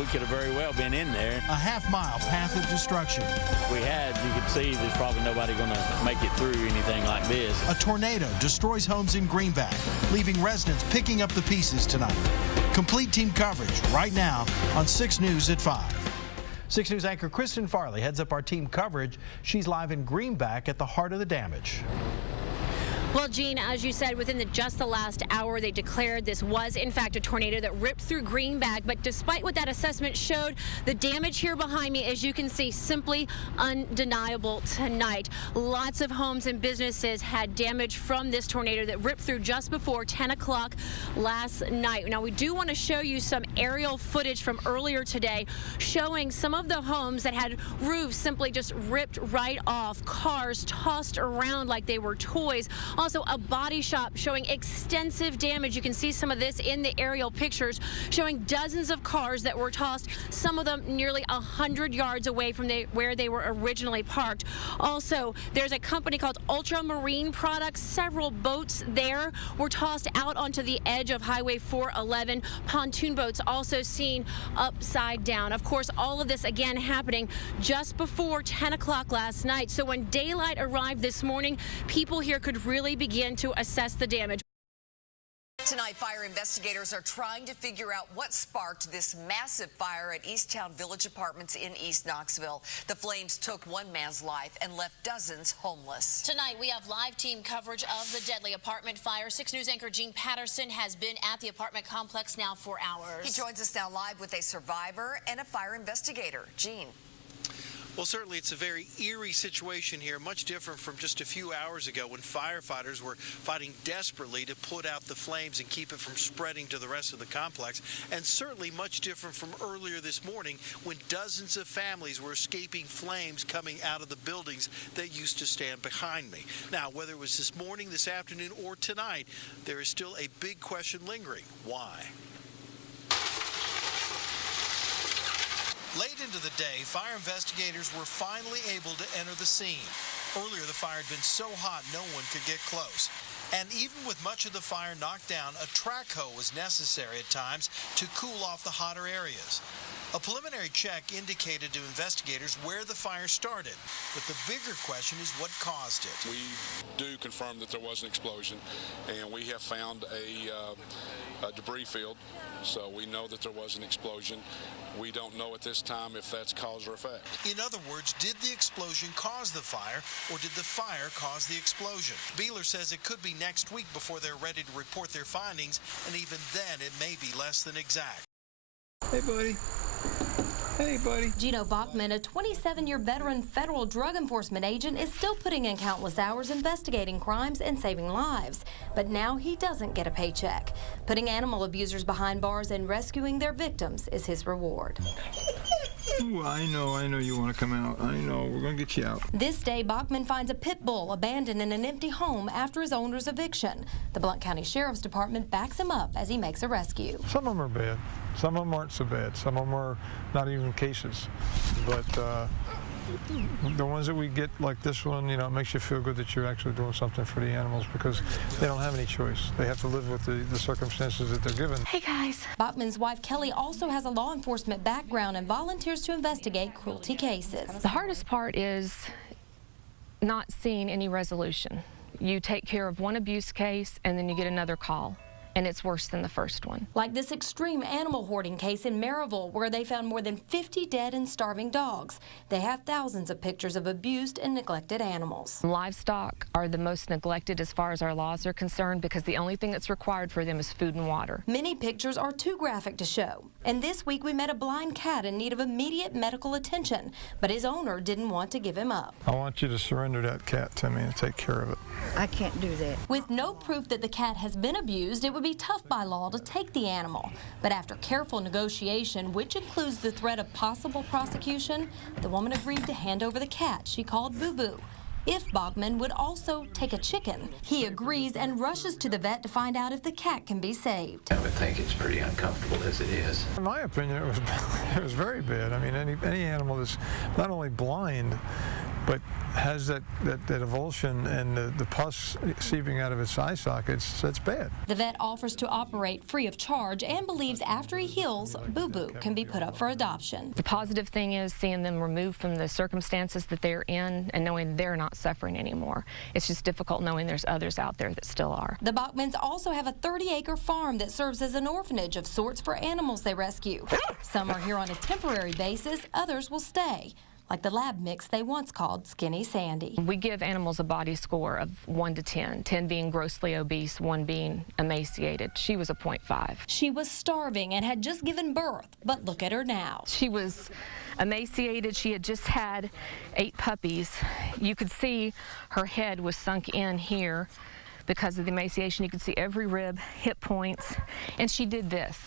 we could have very well been in there. A half-mile path of destruction. If we had, you could see there's probably nobody going to make it through anything like this. A tornado destroys homes in Greenback, leaving residents picking up the pieces tonight. Complete team coverage right now on 6 News at 5. 6 News anchor Kristen Farley heads up our team coverage. She's live in Greenback at the heart of the damage. Well, Gene, as you said, within just the last hour, they declared this was, in fact, a tornado that ripped through Greenback. But despite what that assessment showed, the damage here behind me, as you can see, simply undeniable tonight. Lots of homes and businesses had damage from this tornado that ripped through just before 10 o'clock last night. Now, we do want to show you some aerial footage from earlier today showing some of the homes that had roofs simply just ripped right off, cars tossed around like they were toys. Also, a body shop showing extensive damage. You can see some of this in the aerial pictures, showing dozens of cars that were tossed, some of them nearly 100 yards away from where they were originally parked. Also, there's a company called Ultramarine Products. Several boats there were tossed out onto the edge of Highway 411. Pontoon boats also seen upside down. Of course, all of this again happening just before 10 o'clock last night. So when daylight arrived this morning, people here could really begin to assess the damage. Tonight, fire investigators are trying to figure out what sparked this massive fire at Easttown Village Apartments in East Knoxville. The flames took one man's life and left dozens homeless. Tonight, we have live team coverage of the deadly apartment fire. 6 News anchor Gene Patterson has been at the apartment complex now for hours. He joins us now live with a survivor and a fire investigator. Gene. Well, certainly it's a very eerie situation here, much different from just a few hours ago when firefighters were fighting desperately to put out the flames and keep it from spreading to the rest of the complex, and certainly much different from earlier this morning when dozens of families were escaping flames coming out of the buildings that used to stand behind me. Now, whether it was this morning, this afternoon, or tonight, there is still a big question lingering. Why? Late into the day, fire investigators were finally able to enter the scene. Earlier, the fire had been so hot no one could get close. And even with much of the fire knocked down, a track hoe was necessary at times to cool off the hotter areas. A preliminary check indicated to investigators where the fire started, but the bigger question is what caused it. We do confirm that there was an explosion, and we have found a debris field, so we know that there was an explosion. We don't know at this time if that's cause or effect. In other words, did the explosion cause the fire, or did the fire cause the explosion? Beeler says it could be next week before they're ready to report their findings, and even then it may be less than exact. Hey, buddy. Hey, buddy. Gino Bachman, a 27-year veteran federal drug enforcement agent, is still putting in countless hours investigating crimes and saving lives. But now he doesn't get a paycheck. Putting animal abusers behind bars and rescuing their victims is his reward. Ooh, I know you want to come out. I know, we're going to get you out. This day, Bachman finds a pit bull abandoned in an empty home after his owner's eviction. The Blount County Sheriff's Department backs him up as he makes a rescue. Some of them are bad. Some of them aren't so bad. Some of them are not even cases. But the ones that we get, like this one, you know, it makes you feel good that you're actually doing something for the animals because they don't have any choice. They have to live with the circumstances that they're given. Hey, guys. Bachman's wife, Kelly, also has a law enforcement background and volunteers to investigate cruelty cases. The hardest part is not seeing any resolution. You take care of one abuse case, and then you get another call. And it's worse than the first one. Like this extreme animal hoarding case in Maryville, where they found more than 50 dead and starving dogs. They have thousands of pictures of abused and neglected animals. Livestock are the most neglected as far as our laws are concerned because the only thing that's required for them is food and water. Many pictures are too graphic to show. And this week we met a blind cat in need of immediate medical attention, but his owner didn't want to give him up. I want you to surrender that cat to me and take care of it. I can't do that. With no proof that the cat has been abused, it would be tough by law to take the animal. But after careful negotiation, which includes the threat of possible prosecution, the woman agreed to hand over the cat she called Boo Boo. If Bachman would also take a chicken. He agrees and rushes to the vet to find out if the cat can be saved. I would think it's pretty uncomfortable as it is. In my opinion, it was very bad. I mean, any animal that's not only blind, but has that avulsion and the pus seeping out of its eye sockets, that's bad. The vet offers to operate free of charge and believes after he heals, Boo Boo can be put up for adoption. The positive thing is seeing them removed from the circumstances that they're in and knowing they're not suffering anymore. It's just difficult knowing there's others out there that still are. The Bachmans also have a 30-acre farm that serves as an orphanage of sorts for animals they rescue. Some are here on a temporary basis, others will stay, like the lab mix they once called Skinny Sandy. We give animals a body score of 1 to 10, 10 being grossly obese, 1 being emaciated. She was a 0.5. She was starving and had just given birth, but look at her now. She was emaciated. She had just had 8 puppies. You could see her head was sunk in here because of the emaciation. You could see every rib, hip points, and she did this.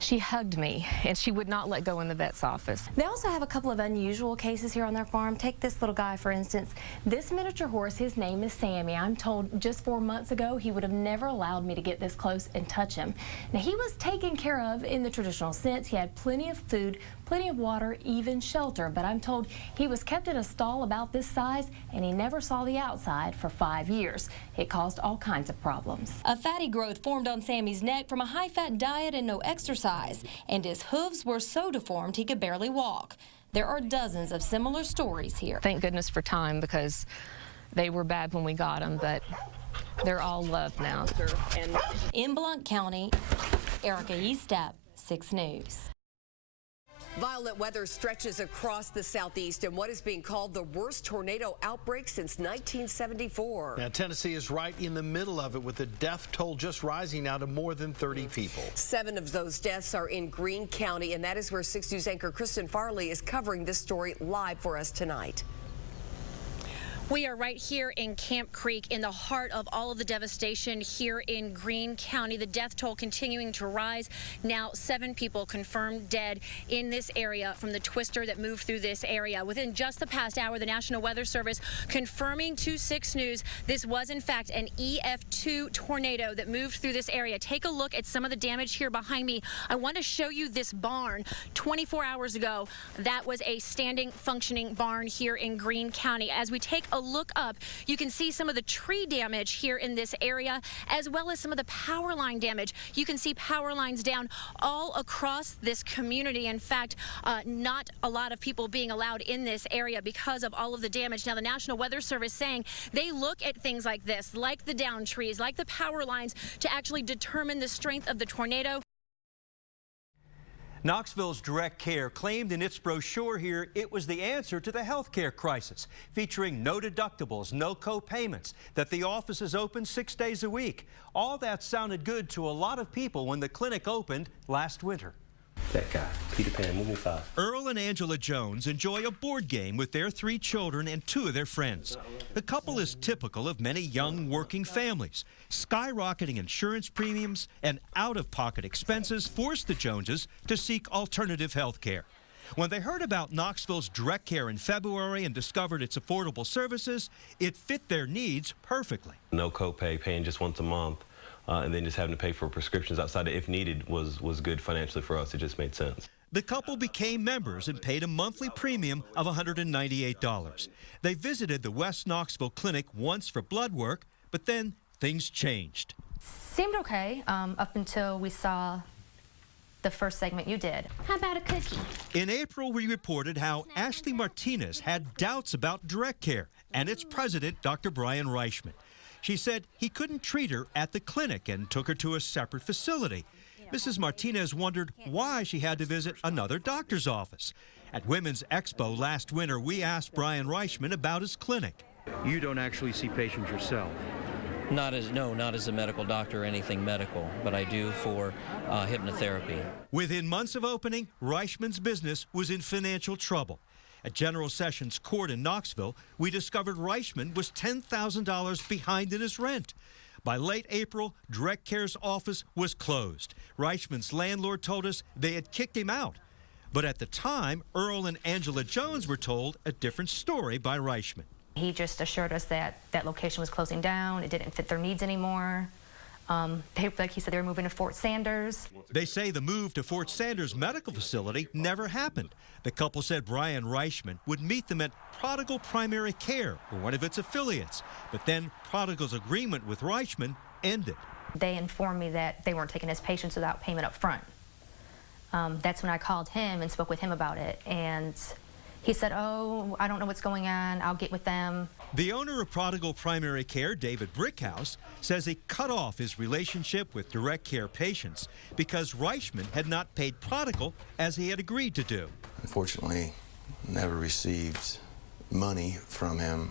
She hugged me, and she would not let go in the vet's office. They also have a couple of unusual cases here on their farm. Take this little guy, for instance. This miniature horse, his name is Sammy. I'm told just 4 months ago he would have never allowed me to get this close and touch him. Now, he was taken care of in the traditional sense. He had plenty of food, plenty of water, even shelter, but I'm told he was kept in a stall about this size and he never saw the outside for 5 years. It caused all kinds of problems. A fatty growth formed on Sammy's neck from a high-fat diet and no exercise, and his hooves were so deformed he could barely walk. There are dozens of similar stories here. Thank goodness for time, because they were bad when we got them, but they're all loved now. In Blount County, Erica Eastep, 6 News. Violent weather stretches across the southeast in what is being called the worst tornado outbreak since 1974. Now, Tennessee is right in the middle of it, with the death toll just rising now to more than 30 people. 7 of those deaths are in Greene County, and that is where 6 News anchor Kristen Farley is covering this story live for us tonight. We are right here in Camp Creek, in the heart of all of the devastation here in Greene County. The death toll continuing to rise. Now 7 people confirmed dead in this area from the twister that moved through this area. Within just the past hour, the National Weather Service confirming to 6 News this was in fact an EF2 tornado that moved through this area. Take a look at some of the damage here behind me. I want to show you this barn. 24 hours ago, that was a standing, functioning barn here in Greene County. As we take a look up, you can see some of the tree damage here in this area, as well as some of the power line damage. You can see power lines down all across this community. In fact, not a lot of people being allowed in this area because of all of the damage. Now, the National Weather Service saying they look at things like this, like the downed trees, like the power lines, to actually determine the strength of the tornado. Knoxville's Direct Care claimed in its brochure here it was the answer to the health care crisis, featuring no deductibles, no co-payments, that the office is open 6 days a week. All that sounded good to a lot of people when the clinic opened last winter. That guy, Peter Pan, movie 5. Earl and Angela Jones enjoy a board game with their 3 children and 2 of their friends. The couple is typical of many young working families. Skyrocketing insurance premiums and out-of-pocket expenses forced the Joneses to seek alternative health care. When they heard about Knoxville's Direct Care in February and discovered its affordable services, it fit their needs perfectly. No copay, paying just once a month. And then just having to pay for prescriptions outside of if needed was good financially for us. It just made sense. The couple became members and paid a monthly premium of $198. They visited the West Knoxville Clinic once for blood work, but then things changed. Seemed okay up until we saw the first segment you did. How about a cookie? In April, we reported how Ashley Martinez had doubts about Direct Care and its president, Dr. Brian Reichman. She said he couldn't treat her at the clinic and took her to a separate facility. Mrs. Martinez wondered why she had to visit another doctor's office. At Women's Expo last winter, we asked Brian Reichman about his clinic. You don't actually see patients yourself? Not as a medical doctor or anything medical, but I do for hypnotherapy. Within months of opening, Reichman's business was in financial trouble. At General Sessions Court in Knoxville, we discovered Reichman was $10,000 behind in his rent. By late April, Direct Care's office was closed. Reichman's landlord told us they had kicked him out. But at the time, Earl and Angela Jones were told a different story by Reichman. He just assured us that that location was closing down. It didn't fit their needs anymore. Like he said, they were moving to Fort Sanders. They say the move to Fort Sanders Medical Facility never happened. The couple said Brian Reichman would meet them at Prodigal Primary Care, or one of its affiliates. But then Prodigal's agreement with Reichman ended. They informed me that they weren't taking his patients without payment up front. That's when I called him and spoke with him about it. And he said, oh, I don't know what's going on. I'll get with them. The owner of Prodigal Primary Care, David Brickhouse, says he cut off his relationship with direct care patients because Reichman had not paid Prodigal as he had agreed to do. Unfortunately, never received money from him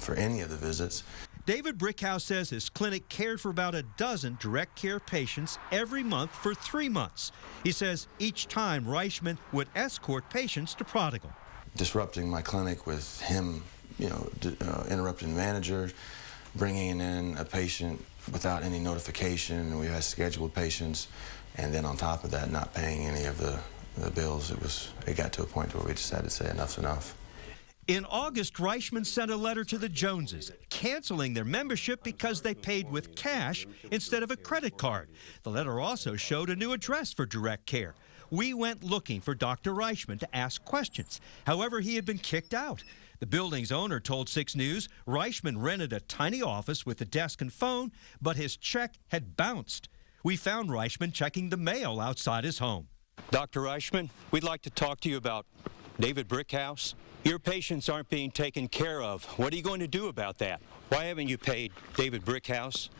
for any of the visits. David Brickhouse says his clinic cared for about a dozen direct care patients every month for 3 months. He says each time Reichman would escort patients to Prodigal. Disrupting my clinic with him, interrupting the manager, bringing in a patient without any notification. We had scheduled patients, and then on top of that, not paying any of the bills. It got to a point where we decided to say enough's enough. In August, Reichman sent a letter to the Joneses, canceling their membership because they paid with cash instead of a credit card. The letter also showed a new address for direct care. We went looking for Dr. Reichman to ask questions. However, he had been kicked out. The building's owner told 6 News Reichman rented a tiny office with a desk and phone, but his check had bounced. We found Reichman checking the mail outside his home. Dr. Reichman, we'd like to talk to you about David Brickhouse. Your patients aren't being taken care of. What are you going to do about that? Why haven't you paid David Brickhouse?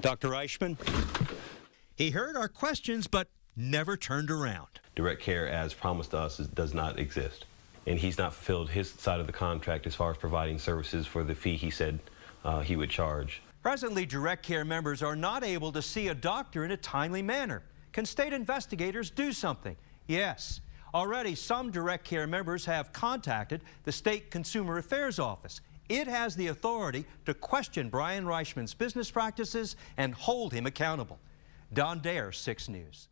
Dr. Reichman? He heard our questions, but never turned around. Direct care, as promised us, does not exist. And he's not fulfilled his side of the contract as far as providing services for the fee he said he would charge. Presently, direct care members are not able to see a doctor in a timely manner. Can state investigators do something? Yes. Already, some direct care members have contacted the State Consumer Affairs Office. It has the authority to question Brian Reichman's business practices and hold him accountable. Don Dare, 6 News.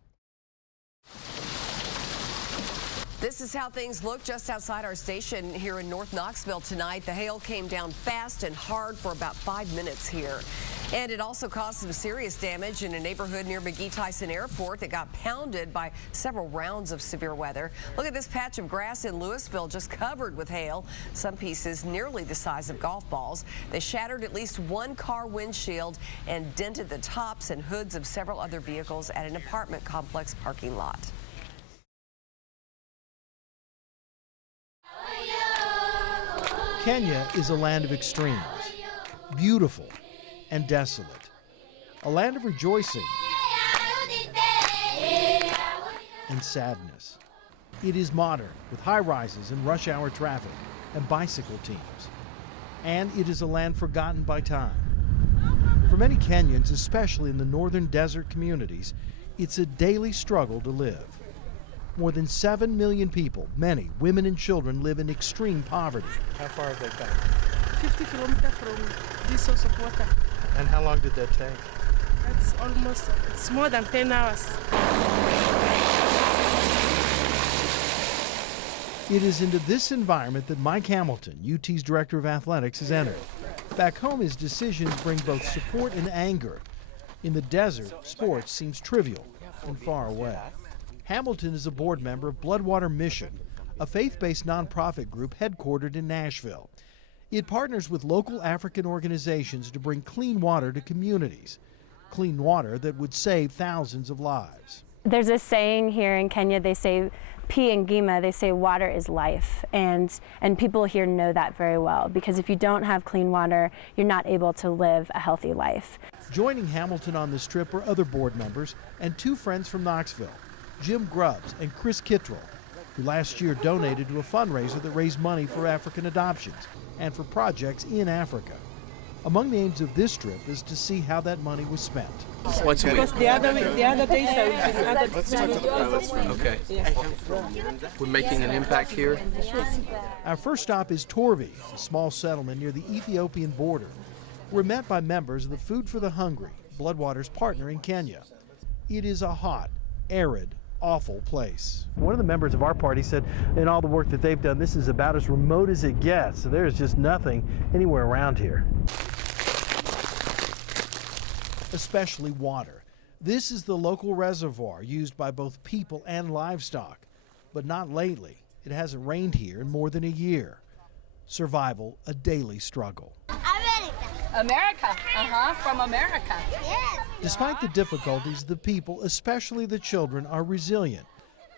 This is how things look just outside our station here in North Knoxville tonight. The hail came down fast and hard for about 5 minutes here. And it also caused some serious damage in a neighborhood near McGee-Tyson Airport that got pounded by several rounds of severe weather. Look at this patch of grass in Louisville just covered with hail, some pieces nearly the size of golf balls. They shattered at least one car windshield and dented the tops and hoods of several other vehicles at an apartment complex parking lot. Kenya is a land of extremes, beautiful and desolate, a land of rejoicing and sadness. It is modern, with high-rises and rush hour traffic and bicycle teams. And it is a land forgotten by time. For many Kenyans, especially in the northern desert communities, it's a daily struggle to live. More than 7 million people, many women and children, live in extreme poverty. How far have they come? 50 kilometers from this source of water. And how long did that take? It's more than 10 hours. It is into this environment that Mike Hamilton, UT's Director of Athletics, has entered. Back home, his decisions bring both support and anger. In the desert, sports seems trivial and far away. Hamilton is a board member of Bloodwater Mission, a faith-based nonprofit group headquartered in Nashville. It partners with local African organizations to bring clean water to communities, clean water that would save thousands of lives. There's a saying here in Kenya, they say, P and Gima, they say water is life, and people here know that very well, because if you don't have clean water, you're not able to live a healthy life. Joining Hamilton on this trip are other board members and 2 friends from Knoxville, Jim Grubbs and Chris Kittrell, who last year donated to a fundraiser that raised money for African adoptions and for projects in Africa. Among the aims of this trip is to see how that money was spent. Once a week. Because the other days Okay. We're making an impact here. Our first stop is Torby, a small settlement near the Ethiopian border. We're met by members of the Food for the Hungry, Bloodwater's partner in Kenya. It is a hot, arid, awful place. One of the members of our party said in all the work that they've done, this is about as remote as it gets. So there's just nothing anywhere around here. especially water. This is the local reservoir used by both people and livestock, but not lately. It hasn't rained here in more than a year. Survival, a daily struggle. America, from America. Yes. Despite the difficulties, the people, especially the children, are resilient,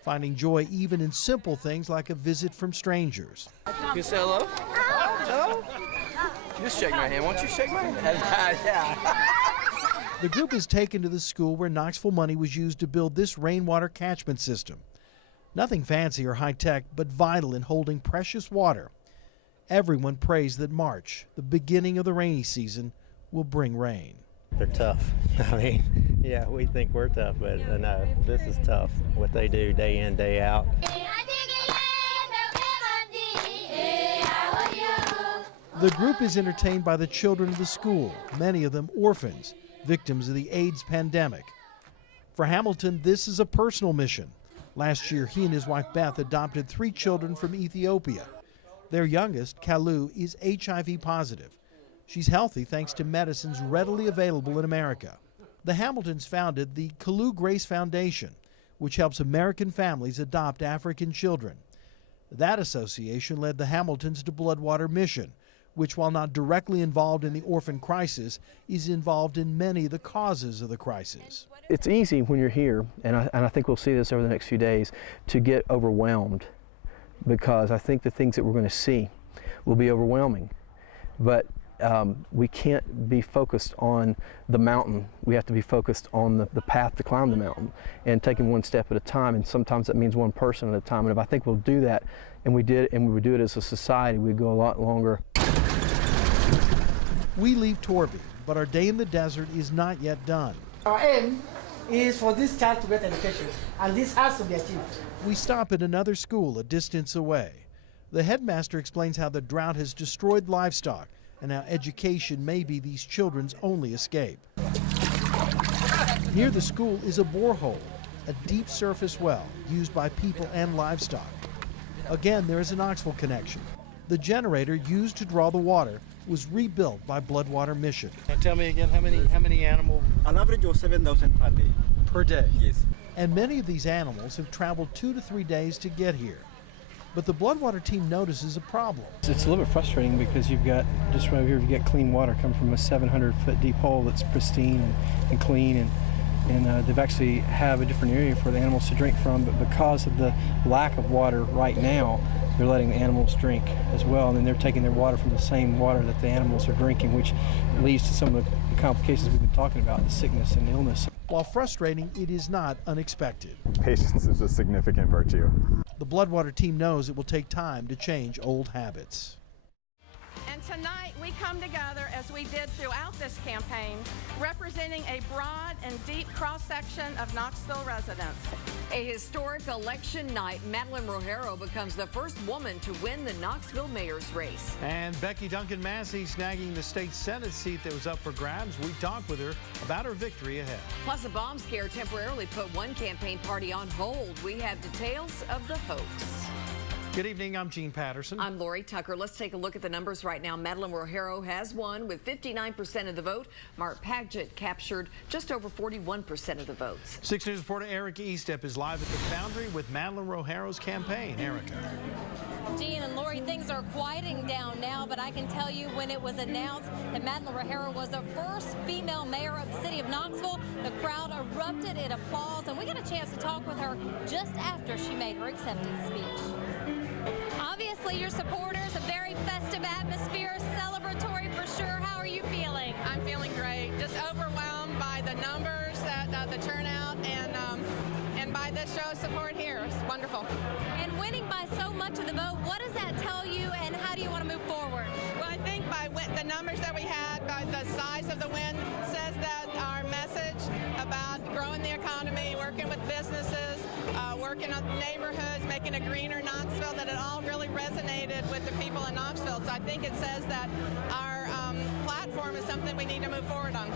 finding joy even in simple things like a visit from strangers. You say hello? Hello? Just shake my hand. Won't you shake my hand? Yeah. The group is taken to the school where Knoxville money was used to build this rainwater catchment system. Nothing fancy or high-tech, but vital in holding precious water. Everyone prays that March, the beginning of the rainy season, will bring rain. They're tough. I mean, yeah, we think we're tough, but no, this is tough, what they do day in, day out. The group is entertained by the children of the school, many of them orphans, victims of the AIDS pandemic. For Hamilton, this is a personal mission. Last year, he and his wife Beth adopted 3 children from Ethiopia. Their youngest, Kalu, is HIV positive. She's healthy thanks to medicines readily available in America. The Hamiltons founded the Kalu Grace Foundation, which helps American families adopt African children. That association led the Hamiltons to Bloodwater Mission, which, while not directly involved in the orphan crisis, is involved in many of the causes of the crisis. It's easy when you're here, and I think we'll see this over the next few days, to get overwhelmed, because I think the things that we're going to see will be overwhelming. But we can't be focused on the mountain. We have to be focused on the path to climb the mountain and taking one step at a time, and sometimes that means one person at a time. And if I think we'll do that, and we would do it as a society, we'd go a lot longer. We leave Torby, but our day in the desert is not yet done. Our aim is for this child to get education, and this has to be achieved. We stop at another school a distance away. The headmaster explains how the drought has destroyed livestock and how education may be these children's only escape. Near the school is a borehole, a deep surface well used by people and livestock. Again, there is a Knoxville connection. The generator used to draw the water was rebuilt by Bloodwater Mission. Now tell me again, how many animals? An average of 7,000 per day. Per day? Yes. And many of these animals have traveled 2 to 3 days to get here. But the Bloodwater team notices a problem. It's a little bit frustrating because you've got, just right here, you get clean water coming from a 700-foot deep hole that's pristine and clean, and they've actually have a different area for the animals to drink from, but because of the lack of water right now, they're letting the animals drink as well, and then they're taking their water from the same water that the animals are drinking, which leads to some of the complications we've been talking about, the sickness and illness. While frustrating, it is not unexpected. Patience is a significant virtue. The Bloodwater team knows it will take time to change old habits. And tonight we come together, as we did throughout this campaign, representing a broad and deep cross-section of Knoxville residents. A historic election night, Madeline Rogero becomes the first woman to win the Knoxville mayor's race. And Becky Duncan Massey snagging the state Senate seat that was up for grabs. We talked with her about her victory ahead. Plus, a bomb scare temporarily put one campaign party on hold. We have details of the hoax. Good evening, I'm Gene Patterson. I'm Lori Tucker. Let's take a look at the numbers right now. Madeline Rogero has won with 59% of the vote. Mark Paget captured just over 41% of the votes. 6 News reporter Erica Estep is live at the Foundry with Madeline Rogero's campaign. Erica. Gene and Lori, things are quieting down now, but I can tell you when it was announced that Madeline Rogero was the first female mayor of the city of Knoxville, the crowd erupted in applause, and we got a chance to talk with her just after she made her acceptance speech. Obviously, your supporters, a very festive atmosphere, celebratory for sure. How are you feeling? I'm feeling great, just overwhelmed by the numbers, the turnout, and by this show of support here. It's wonderful. And winning by so much of the vote, what does that tell you, and how do you want to move forward? Well, I think by the numbers that we had, by the size of the win, says that our message about growing the economy, working with businesses, working on neighborhoods, making a greener Knoxville, that it all really resonated with the people in Knoxville. So I think it says that our platform is something we need to move forward on.